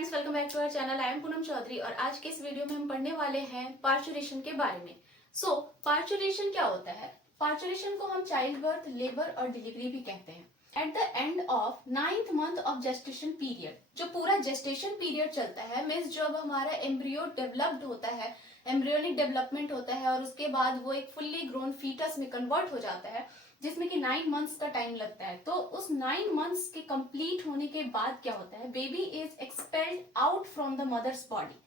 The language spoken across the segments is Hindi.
Friends, welcome back to our channel. I am Poonam Chaudhary और आज के इस वीडियो में हम पढ़ने वाले हैं पार्चुरेशन के बारे में। पार्चुरेशन क्या होता है? पार्चुरेशन को हम चाइल्ड बर्थ, लेबर और डिलीवरी भी कहते हैं। At the end of 9th month of gestation period, जो पूरा जेस्टेशन पीरियड चलता है, मीन्स जब हमारा एम्ब्रियो डेवलप्ड होता है, एम्ब्रियोनिक डेवलपमेंट होता है और उसके बाद वो एक फुल्ली ग्रोन फीटस में कन्वर्ट हो जाता है, जिसमें कि 9 मंथ्स का टाइम लगता है। तो उस 9 मंथ्स के कंप्लीट होने के बाद क्या होता है? Baby is expelled out from the mother's body,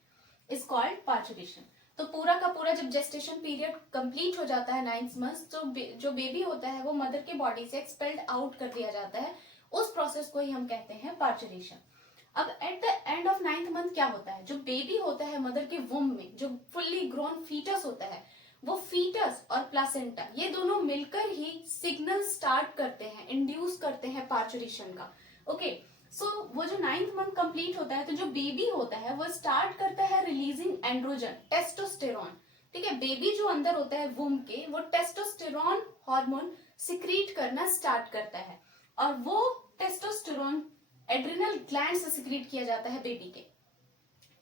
is called parturition. तो पूरा का पूरा जब जेस्टेशन पीरियड कंप्लीट हो जाता है 9 मंथ्स, तो जो बेबी होता है वो मदर के बॉडी से एक्सपेल्ड आउट कर दिया जाता है। उस प्रोसेस को ही हम कहते हैं पार्चुरेशन। अब at the end of 9th month क्या होता है? जो बेबी होता है मदर के वुम में, जो फुल्ली ग्रोन फीटस होता है, वो फीटस और प्लासेंटा ये दोनों मिलकर ही सिग्नल स्टार्ट करते हैं, इंड्यूस करते हैं पार्चुरेशन का। ओके, सो वो जो 9th मंथ कंप्लीट होता है, तो जो बेबी होता है वो स्टार्ट करता है रिलीजिंग एंड्रोजन, टेस्टोस्टेरॉन। ठीक है, बेबी जो अंदर होता है वुम के, वो टेस्टोस्टेरॉन हार्मोन सिक्रीट करना स्टार्ट करता है और वो टेस्टोस्टेरॉन एड्रिनल ग्लैंड से सिक्रीट किया जाता है बेबी के।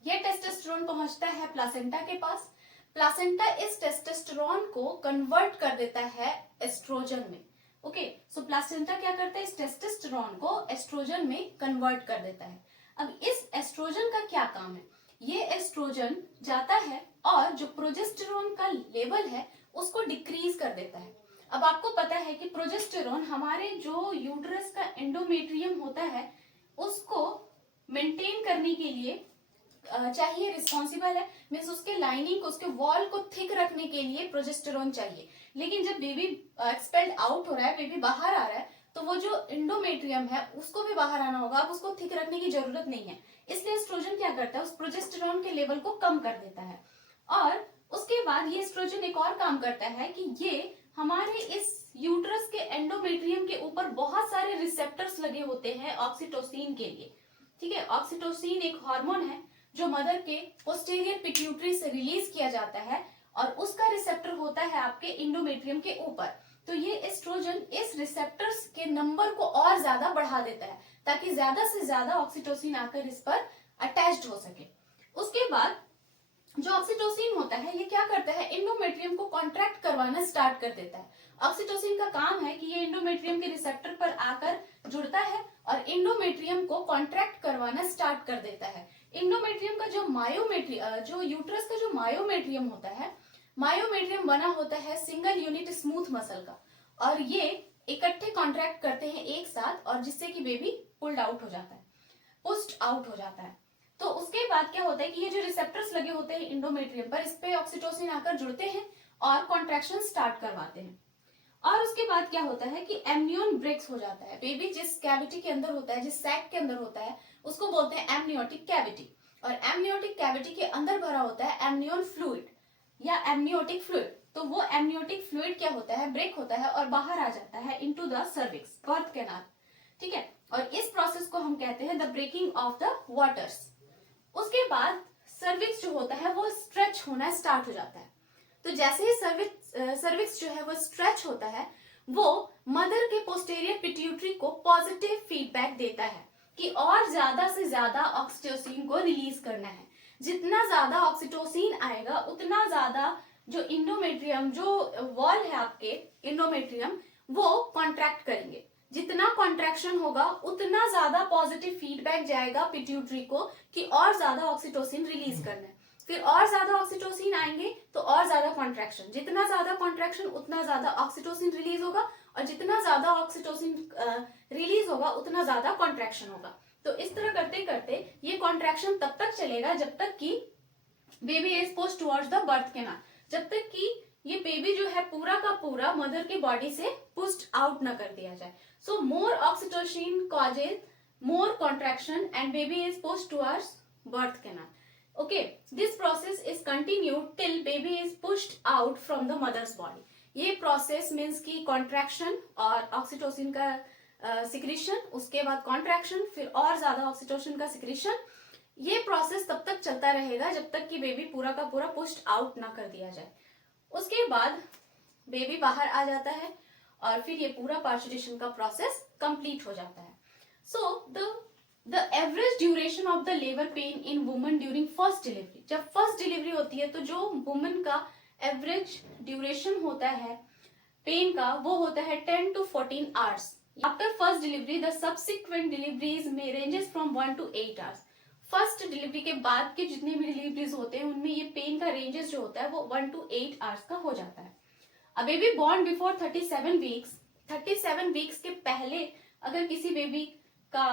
ये टेस्टोस्टेरॉन पहुंचता है प्लासेंटा के पास। प्लासेंटा इस टेस्टोस्टेरॉन को कन्वर्ट कर देता है एस्ट्रोजन में। ओके, सो प्लासेंटा क्या करता है? इस टेस्टोस्टेरॉन को एस्ट्रोजन में कन्वर्ट कर देता है। अब इस एस्ट्रोजन का क्या काम है? ये एस्ट्रोजन जाता है और जो प्रोजेस्टेरॉन का लेवल है उसको डिक्रीज कर देता है। अब आपको पता है कि प्रोजेस्टेरॉन हमारे जो यूट्रस का एंडोमेट्रियम होता है उसको मेंटेन करने के लिए चाहिए, रिस्पॉन्सिबल है। मीन्स उसके लाइनिंग को, उसके वॉल को थिक रखने के लिए प्रोजेस्टेरॉन चाहिए। लेकिन जब बेबी एक्सपेल्ड आउट हो रहा है, बेबी बाहर आ रहा है, तो वो जो इंडोमेट्रियम है उसको भी बाहर आना होगा। अब उसको थिक रखने की जरूरत नहीं है, इसलिए एस्ट्रोजन क्या करता है? उस प्रोजेस्टेरॉन के लेवल को कम कर देता है। और उसके बाद ये एस्ट्रोजन एक और काम करता है कि ये हमारे इस यूट्रस के एंडोमेट्रियम के ऊपर बहुत सारे रिसेप्टर्स लगे होते हैं ऑक्सीटोसिन के लिए। ठीक है, ऑक्सीटोसिन एक हार्मोन है जो मदर के पोस्टीरियर पिट्यूटरी से रिलीज किया जाता है और उसका रिसेप्टर होता है आपके इंडोमेट्रियम के ऊपर। तो ये एस्ट्रोजन इस रिसेप्टर्स के नंबर को और ज्यादा बढ़ा देता है ताकि ज्यादा से ज्यादा ऑक्सीटोसिन आकर इस पर अटैच्ड हो सके। उसके बाद जो ऑक्सीटोसिन होता है ये क्या करता है? इंडोमेट्रियम को कॉन्ट्रैक्ट करवाना स्टार्ट कर देता है। ऑक्सीटोसिन का काम है कि ये इंडोमेट्रियम के रिसेप्टर पर आकर जुड़ता है और इंडोमेट्रियम को कॉन्ट्रैक्ट करवाना स्टार्ट कर देता है। इंडोमेट्रियम का जो यूट्रस का जो मायोमेट्रियम होता है, मायोमेट्रियम बना होता है सिंगल यूनिट स्मूथ मसल का, और ये इकट्ठे कॉन्ट्रैक्ट करते हैं एक साथ, और जिससे कि बेबी पुल्ड आउट हो जाता है, पुश्ड आउट हो जाता है। तो उसके बाद क्या होता है कि ये जो रिसेप्टर्स लगे होते हैं इंडोमेट्रियम पर, इस पे ऑक्सीटोसिन आकर जुड़ते हैं और कॉन्ट्रैक्शन स्टार्ट करवाते हैं। और उसके बाद क्या होता है कि एमनियन ब्रेक्स हो जाता है। बेबी जिस कैविटी के अंदर होता है, जिस सैक के अंदर होता है, उसको बोलते हैं एमनियोटिक कैविटी। और एमनियोटिक कैविटी के अंदर भरा होता है एमनियन फ्लूइड या एमनियोटिक फ्लूइड। तो वो एमनियोटिक फ्लूइड क्या होता है? ब्रेक होता है और बाहर आ जाता है into the cervix, birth canal. ठीक है, और इस प्रोसेस को हम कहते हैं the breaking of the waters. उसके बाद सर्विक्स जो होता है वो स्ट्रेच होना स्टार्ट हो जाता है। तो जैसे ही सर्विक्स जो है वो स्ट्रेच होता है, वो मदर के पोस्टीरियर पिट्यूटरी को पॉजिटिव फीडबैक देता है कि और ज्यादा से ज्यादा ऑक्सीटोसिन को रिलीज करना है। जितना ज्यादा ऑक्सीटोसिन आएगा उतना ज्यादा जो इंडोमेट्रियम, जो वॉल है आपके इंडोमेट्रियम, वो कॉन्ट्रैक्ट करेंगे। जितना कॉन्ट्रैक्शन होगा उतना ज्यादा पॉजिटिव फीडबैक जाएगा पिट्यूटरी को कि और ज्यादा ऑक्सीटोसिन रिलीज करना है। फिर और ज्यादा ऑक्सीटोसिन आएंगे तो और ज्यादा कॉन्ट्रैक्शन, जितना ज्यादा कॉन्ट्रैक्शन उतना ज्यादा ऑक्सीटोसिन रिलीज होगा, और जितना ज्यादा ऑक्सीटोसिन रिलीज होगा उतना ज्यादा कॉन्ट्रैक्शन होगा। तो इस तरह करते करते ये कॉन्ट्रैक्शन तब तक चलेगा जब तक कि baby is pushed towards the birth canal, जब तक कि ये बेबी जो है पूरा का पूरा मदर की बॉडी से पुश्ड आउट न कर दिया जाए। So more oxytocin causes more contraction and baby is pushed towards birth canal. Okay, this process is continued till baby is pushed out from the mother's body. ये process means कि contraction और oxytocin का secretion, उसके बाद contraction, फिर और ज्यादा oxytocin का secretion, ये process तब तक चलता रहेगा जब तक कि बेबी पूरा का पूरा pushed out ना कर दिया जाए। उसके बाद बेबी बाहर आ जाता है और फिर ये पूरा पार्चुरेशन का process complete हो जाता है। So the the average duration of the labour pain in woman during first delivery, जब फर्स्ट डिलीवरी होती है तो जो वुमन का एवरेज ड्यूरेशन होता है पेन का वो होता है 10 to 14 hours. After first delivery the subsequent deliveries में ranges from 1 to 8 hours. First delivery के बाद के जितने भी डिलीवरीज होते हैं उनमें ये पेन का रेंजेस जो होता है वो 1 to 8 आवर्स का हो जाता है। A baby born before 37 weeks, 37 weeks के पहले अगर किसी बेबी का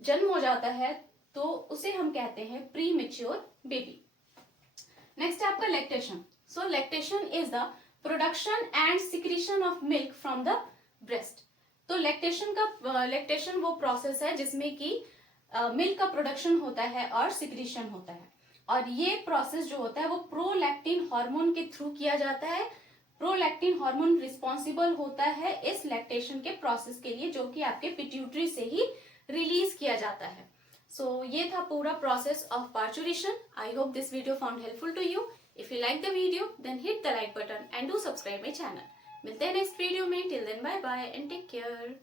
जन्म हो जाता है तो उसे हम कहते हैं प्री मेच्योर बेबी। नेक्स्ट है आपका lactation. So lactation is the production and secretion of milk from the breast. तो लैक्टेशन वो प्रोसेस है जिसमें कि मिल्क का प्रोडक्शन होता है और सिक्रीशन होता है, और ये प्रोसेस जो होता है वो प्रोलैक्टिन हार्मोन के थ्रू किया जाता है। प्रोलैक्टिन हार्मोन रिस्पॉन्सिबल होता है इस लैक्टेशन के प्रोसेस के लिए, जो कि आपके पिट्यूटरी से ही रिलीज किया जाता है। सो ये था पूरा process of parturition. I hope this video found helpful to you. If you like the video then hit the like button and do subscribe my channel. मिलते हैं नेक्स्ट वीडियो में। Till then bye bye and take care.